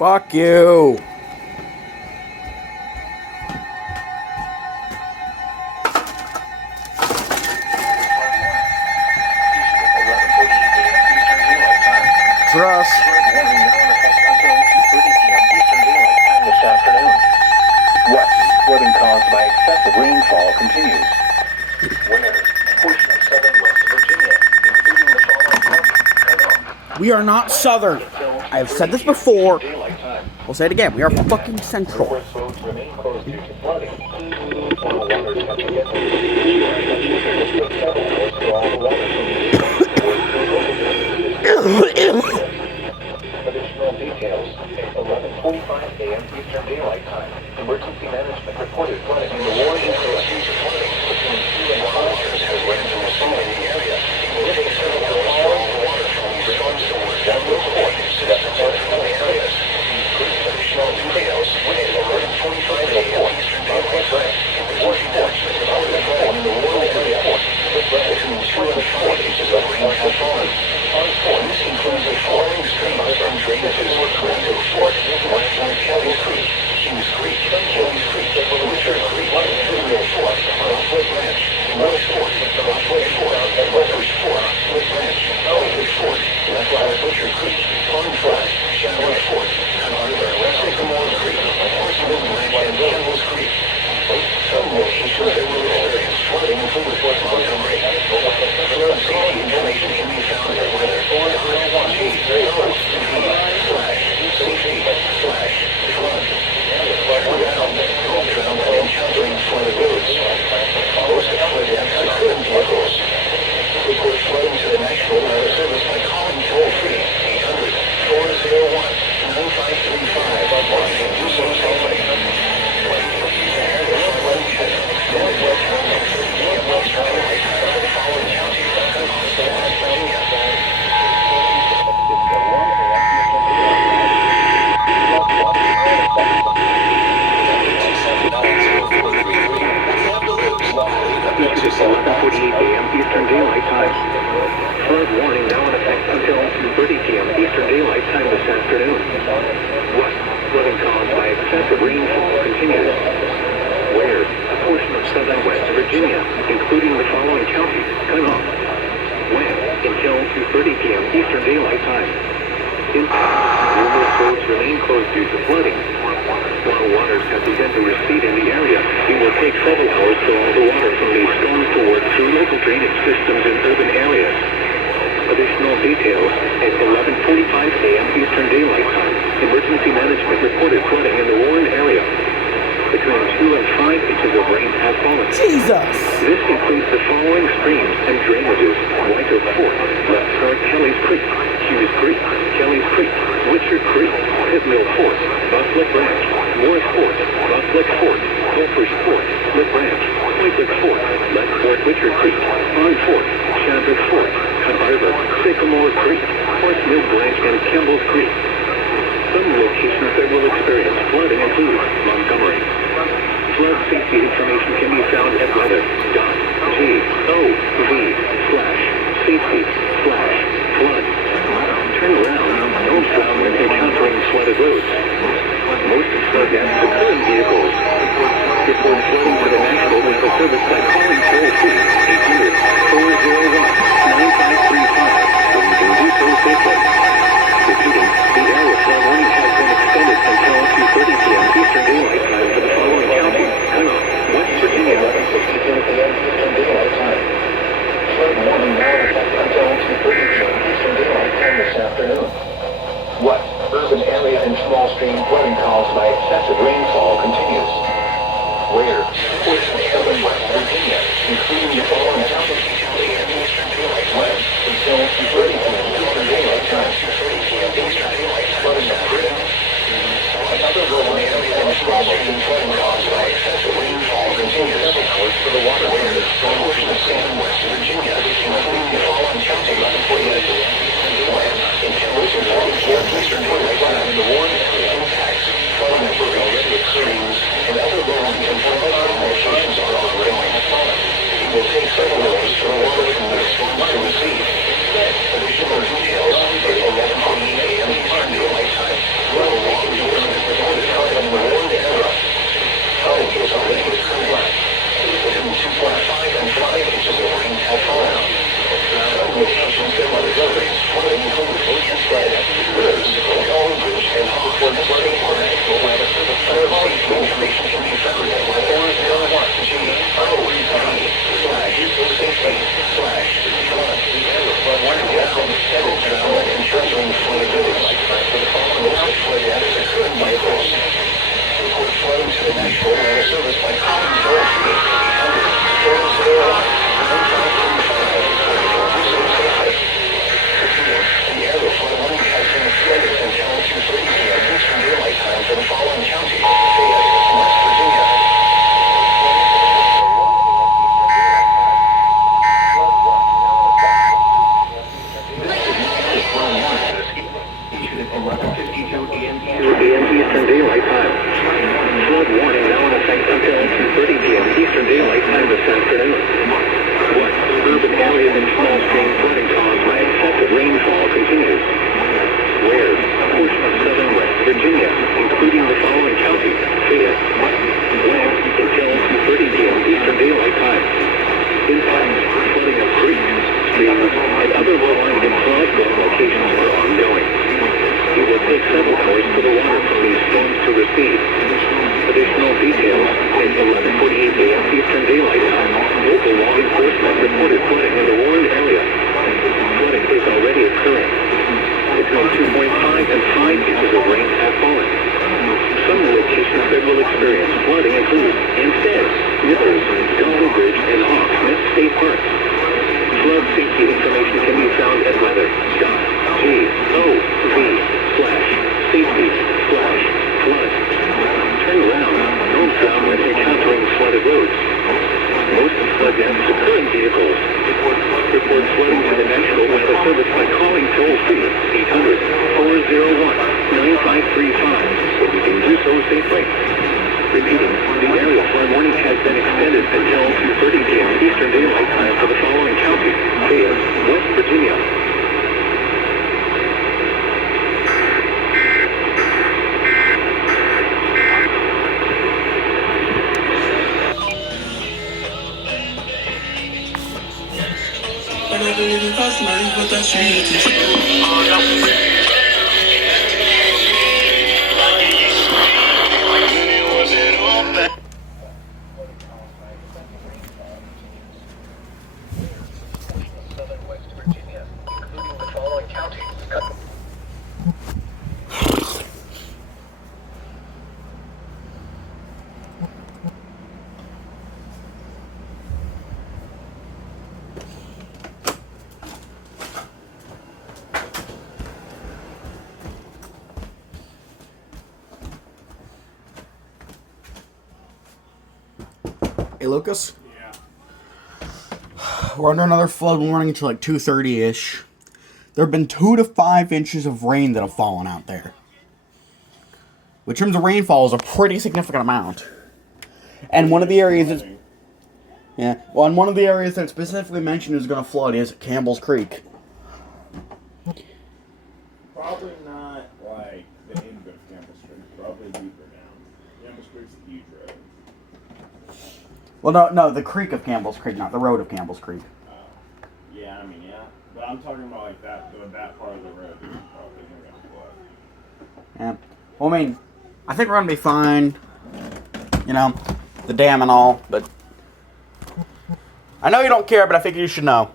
Fuck you. Trust. Flooding caused by excessive rainfall continues. Where? Portion of southern West Virginia, including the following. We are not southern. I have said this before. We'll say it again. We are fucking central. Additional details. 11:45 a.m. Eastern Daylight Time. Emergency management reported flooding in the Warren area. Between 2 and 5 hours has rained from the sea in the area. It will take several hours for water from these storms to work down those ports that affect the areas. Additional details. 11:45 a.m. Eastern Daylight Time. Warren ports in the Warren area. Between 2 and 5 inches of rain has fallen. This includes a falling stream from drainages into Fort, Western Kelly's Creek, Kings Creek, Richard Creek, Middle Fort, Rockwood Ranch, North Fort, Rockwood Fort, Western Fort, Wood Ranch, Elwood Fort, Left Butcher Creek, Pond Flat, Shadow Fort, Sycamore Creek, Horse Mill Ranch, and Campbell's Creek. Some locations that will experience flooding include Fort Montgomery. Flood safety information can be found at encountering flooded roads. Most flooded and vehicles. Report flooding to the National Weather Service by calling toll-free 800-401-9535 and do so safely. Flooding has extended west and west the following counties West Virginia. It's 11:48 a.m. Eastern Daylight Time. Flood warning now in effect until 2:30 p.m. Eastern Daylight Time this afternoon. West flooding caused by excessive rainfall continues. Where? A portion of southern West Virginia, including the following counties, cut off. When? Until 2:30 p.m. Eastern Daylight Time. Impact. Numerous roads remain closed due to flooding. While waters have begun to recede in the area, it will take several hours for all the water from these storms to work through local drainage systems in urban areas. Additional details at 11:45 a.m. Eastern Daylight Time. Emergency management reported flooding in the Warren area. Between 2 and 5 inches of rain have fallen. Jesus! This includes the following streams and drainages: White Oak Fort, Left Start Kelly's Creek, Hughes Creek, Kelly's Creek, Richard Creek, Pittmill Fort, Buffalo Branch, Morris Fort, Buffalo Fort, Culpers Fort, Lip Branch, White Fort, Left Fort Richard Creek, Pond Fort, Chadwick Fort, Cut Harbor, Sycamore Creek, Horse Mill Branch, and Campbell's Creek. Some locations that will experience flooding include Montgomery. Flood safety information can be found at weather.gov/safety/flood. Turn around, don't drown when encountering flooded roads. Most flood deaths occur in vehicles. Report flooding to the National Weather Service by calling toll-free 800-401-9535 when you can do so safely. Repeating, the area flood warning has been extended until 2:30 p.m. Eastern Daylight Time for the following counties: Cuyahoga, West Virginia, 11:52 p.m. Eastern Daylight Time. Flood warning now in effect until 2:30 p.m. Eastern Daylight Time this afternoon. What? Urban area and small stream flooding caused by excessive rainfall continues. Where? Portion of southern West Virginia, including the following counties: Eastern Daylight Time until 2:30 p.m. Eastern Daylight Time. Flooding of Britain. Another rural area and small stream flooding caused by excessive rainfall continues. Hours for the water where the storm portion of southern West Virginia, including the following counties: 11:48 a.m. Until 2:30 p.m. Eastern Daylight Time in the Warren area impacts. Flooding of already extremes and other rural and flood locations are ongoing. It will take several hours for water from the storms to recede. Additional details at 11:48 a.m. Eastern Daylight Time. p.m. Eastern Daylight Time. Flood warning now in effect until 2:30 p.m. Eastern Daylight Time this afternoon. 1. Urban areas and small stream flooding caused by excessive rainfall continues. Where? Portion of southern West Virginia, including the following counties: Fayette. When? Until 2:30 p.m. Eastern Daylight Time. Impact: flooding of creeks, streams, and other low-lying and flood-prone locations are ongoing. It will take several hours for the water from these storms to recede. Additional details at 11:48 a.m. Eastern Daylight Time. Local law enforcement reported flooding in the warned area. Flooding is already occurring. Between 2.5 and 5 inches of rain have fallen. Some locations that will experience flooding include Anstead, Nippers, Golden Bridge, and Hawks Nest State Parks. Flood safety information can be found at weather.gov/safety/flood. Turn around, don't drown when encountering flooded roads. Most flood deaths occur in vehicles. Report flooding to the National Weather Service by calling toll-free 800-401-9535, so we can do so safely. Repeating, the area flood warning has been extended until 2:30 p.m. Eastern Daylight Time for the following counties: Fayette, West Virginia. I never even crossed my mind, but that changes. Southern West Virginia, including the following counties. Hey, Lucas? Yeah. We're under another flood warning until like 2:30-ish. There have been 2 to 5 inches of rain that have fallen out there. Which, in terms of rainfall, is a pretty significant amount. And one of the areas that's... Yeah, well, and one of the areas that specifically mentioned is going to flood is Campbell's Creek. Probably not like the end of Campbell Street, probably deeper down. Campbell Street's a huge road. Well, no, the creek of Campbell's Creek, not the road of Campbell's Creek. Yeah, I mean, yeah. But I'm talking about like that part of the road is probably going to flood. Yeah. Well, I mean, I think we're going to be fine. You know, the dam and all, but... I know you don't care, but I think you should know.